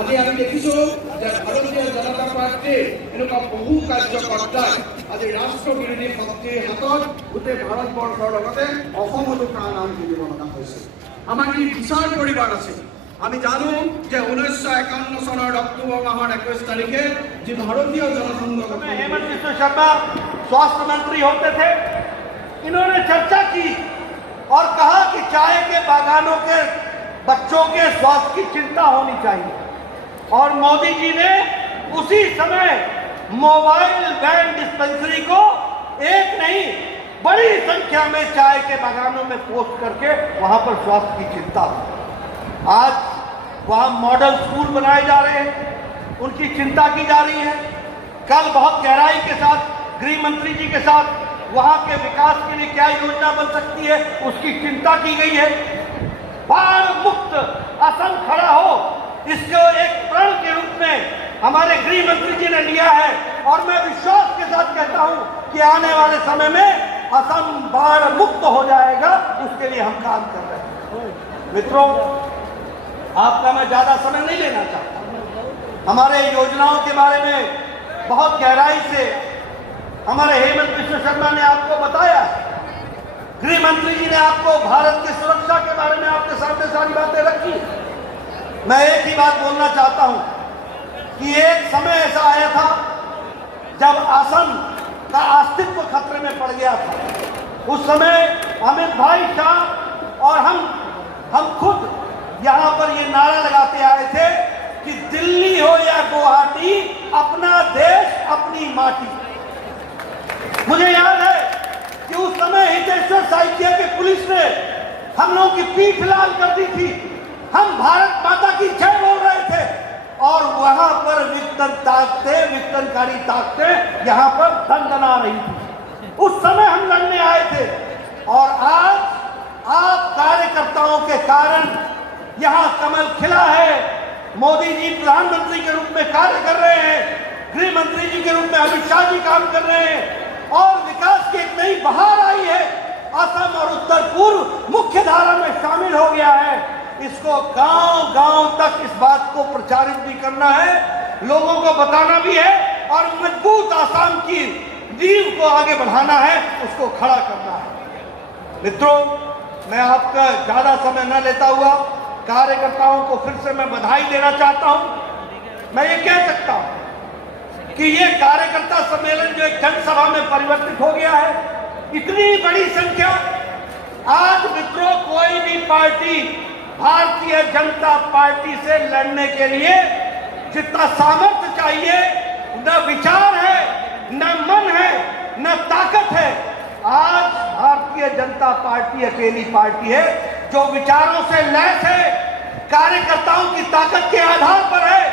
আজি আমি দেখিছো যে ভাৰতীয় জনতা পাৰ্টীৰ এনেকুৱা বহু কাৰ্যকৰ্তাই আজি ৰাষ্ট্ৰ বিৰোধী শক্তিৰ হাতত গোটেই ভাৰতবৰ্ষৰ লগতে অসমতো প্ৰাণ দিব লগা হৈছে। আমাৰ যি বিচাৰ পৰিবাৰ আছে, আমি জানো যে 1951 চনৰ অক্টোবৰ মাহৰ 21 তাৰিখে যি ভাৰতীय জনসংघ हेमंत बिश्व शर्मा स्वास्थ्य मंत्री होते थे, इन्होंने चर्चा की और कहा कि चाय के बागानों के बच्चों के स्वास्थ्य की चिंता होनी चाहिए। और मोदी जी ने उसी समय मोबाइल वैन डिस्पेंसरी को एक नहीं बड़ी संख्या में चाय के बागानों में पोस्ट करके वहां पर स्वास्थ्य की चिंता। आज वहां मॉडल स्कूल बनाए जा रहे हैं, उनकी चिंता की जा रही है। कल बहुत गहराई के साथ गृह मंत्री जी के साथ वहां के विकास के लिए क्या योजना बन सकती है उसकी चिंता की गई है। बाढ़ मुक्त असम खड़ा हो, इसको एक प्रण के रूप में हमारे गृह मंत्री जी ने लिया है और मैं विश्वास के साथ कहता हूं कि आने वाले समय में असम बाढ़ मुक्त हो जाएगा, उसके लिए हम काम कर रहे हैं। मित्रों, आपका मैं ज्यादा समय नहीं लेना चाहता। हमारे योजनाओं के बारे में बहुत गहराई से हमारे हेमंत बिश्व शर्मा ने आपको बताया, गृह मंत्री जी ने आपको भारत की सुरक्षा के बारे में आपके सामने सारी बातें रखी। मैं एक ही बात बोलना चाहता हूं कि एक समय ऐसा आया था जब असम का अस्तित्व खतरे में पड़ गया था। उस समय अमित भाई शाह और हम खुद यहां पर ये नारा लगाते आए थे कि दिल्ली हो या गुवाहाटी, अपना देश अपनी माटी। मुझे याद है कि उस समय हितेश्वर साहित्य के पुलिस ने हम लोगों की पीठ लाल कर दी थी। हम भारत माता की जय बोल रहे थे और वहां पर विघटनकारी ताकतें यहां पर दंदना रही थी। उस समय हम लड़ने आए थे और आज आप कार्यकर्ताओं के कारण यहां कमल खिला है। मोदी जी प्रधानमंत्री के रूप में कार्य कर रहे हैं, गृह मंत्री जी के रूप में अमित शाह जी काम कर रहे हैं और विकास की एक नई बहार आई है। असम और उत्तर पूर्व मुख्य धारा में शामिल हो गया है। इसको गांव-गांव तक इस बात को प्रचारित भी करना है, लोगों को बताना भी है और मजबूत आसाम की नींव को आगे बढ़ाना है, उसको खड़ा करना है। मित्रों, मैं आपका ज्यादा समय न लेता हुआ कार्यकर्ताओं को फिर से मैं बधाई देना चाहता हूं। मैं ये कह सकता हूं कि ये कार्यकर्ता सम्मेलन जो एक जनसभा में परिवर्तित हो गया है, इतनी बड़ी संख्या। आज मित्रों, कोई भी पार्टी भारतीय जनता पार्टी से लड़ने के लिए जितना सामर्थ्य चाहिए, न विचार है, न मन है, न ताकत है, आज भारतीय जनता पार्टी अकेली पार्टी है जो विचारों से लैस है, कार्यकर्ताओं की ताकत के आधार पर है,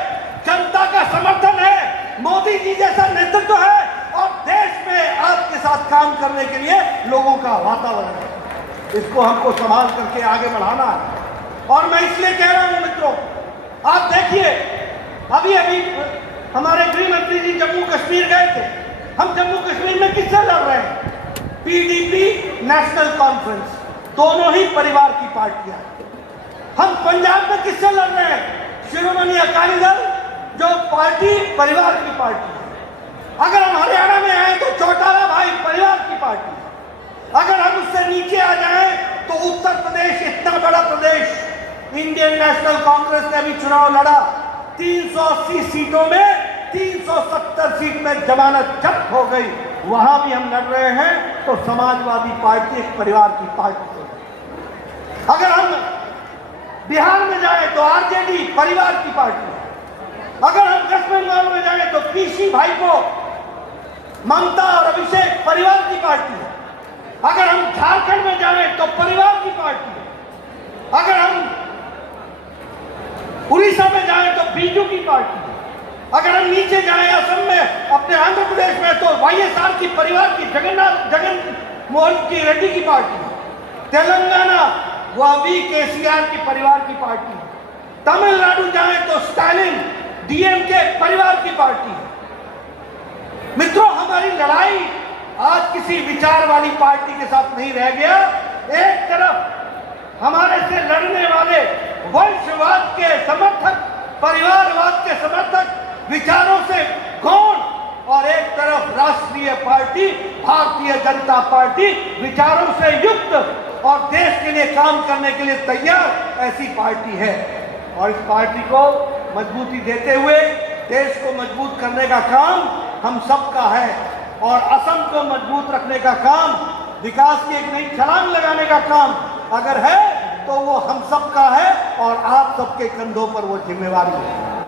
जनता का समर्थन है, मोदी जी जैसा नेतृत्व है और देश में आपके साथ काम करने के लिए लोगों का वातावरण है। इसको हमको संभाल करके आगे बढ़ाना है। और मैं इसलिए कह रहा हूं मित्रों, आप देखिए, अभी हमारे गृह मंत्री जी जम्मू कश्मीर गए थे। हम जम्मू कश्मीर में किससे लड़ रहे हैं? पीडीपी, नेशनल कॉन्फ्रेंस, दोनों ही परिवार की पार्टियां। हम पंजाब में किससे लड़ रहे हैं? शिरोमणि अकाली दल, जो पार्टी परिवार की पार्टी है। अगर हम हरियाणा में आए तो चौटाला भाई परिवार की पार्टी है। अगर हम उससे नीचे आ जाएं तो उत्तर प्रदेश, इतना बड़ा प्रदेश, इंडियन नेशनल कांग्रेस ने भी चुनाव लड़ा, 380 सीटों में 370 सीट में जमानत जब्त हो गई, वहां भी हम लड़ रहे हैं तो समाजवादी पार्टी एक परिवार की पार्टी है। अगर हम बिहार में जाए तो आरजेडी परिवार की पार्टी है। अगर हम वेस्ट बंगाल में जाए तो पीसी भाई को, ममता और अभिषेक परिवार की पार्टी है। अगर हम झारखंड में जाए तो परिवार की पार्टी है। अगर हम उड़ीसा में जाए तो बीजू की पार्टी है। अगर हम नीचे जाए असम में, अपने आंध्र प्रदेश में, तो वाईएसआर की परिवार की जगन मोहन की रेड्डी की पार्टी है। तेलंगाना, वह भी केसीआर की परिवार की पार्टी है। तमिलनाडु जाए तो स्टालिन, डीएमके परिवार की पार्टी है। मित्रों, हमारी लड़ाई आज किसी विचार वाली पार्टी के साथ नहीं रह गया। एक तरफ हमारे से लड़ने वाले वंशवाद के समर्थक, परिवारवाद समर्थक विचारों से कौन, और एक तरफ राष्ट्रीय पार्टी भारतीय जनता पार्टी विचारों से युक्त और देश के लिए काम करने के लिए तैयार ऐसी पार्टी है। और इस पार्टी को मजबूती देते हुए देश को मजबूत करने का काम हम सबका है, और असम को मजबूत रखने का काम, विकास की एक नई छलांग लगाने का काम अगर है तो वो हम सबका है और आप सबके कंधों पर वो जिम्मेवारी है।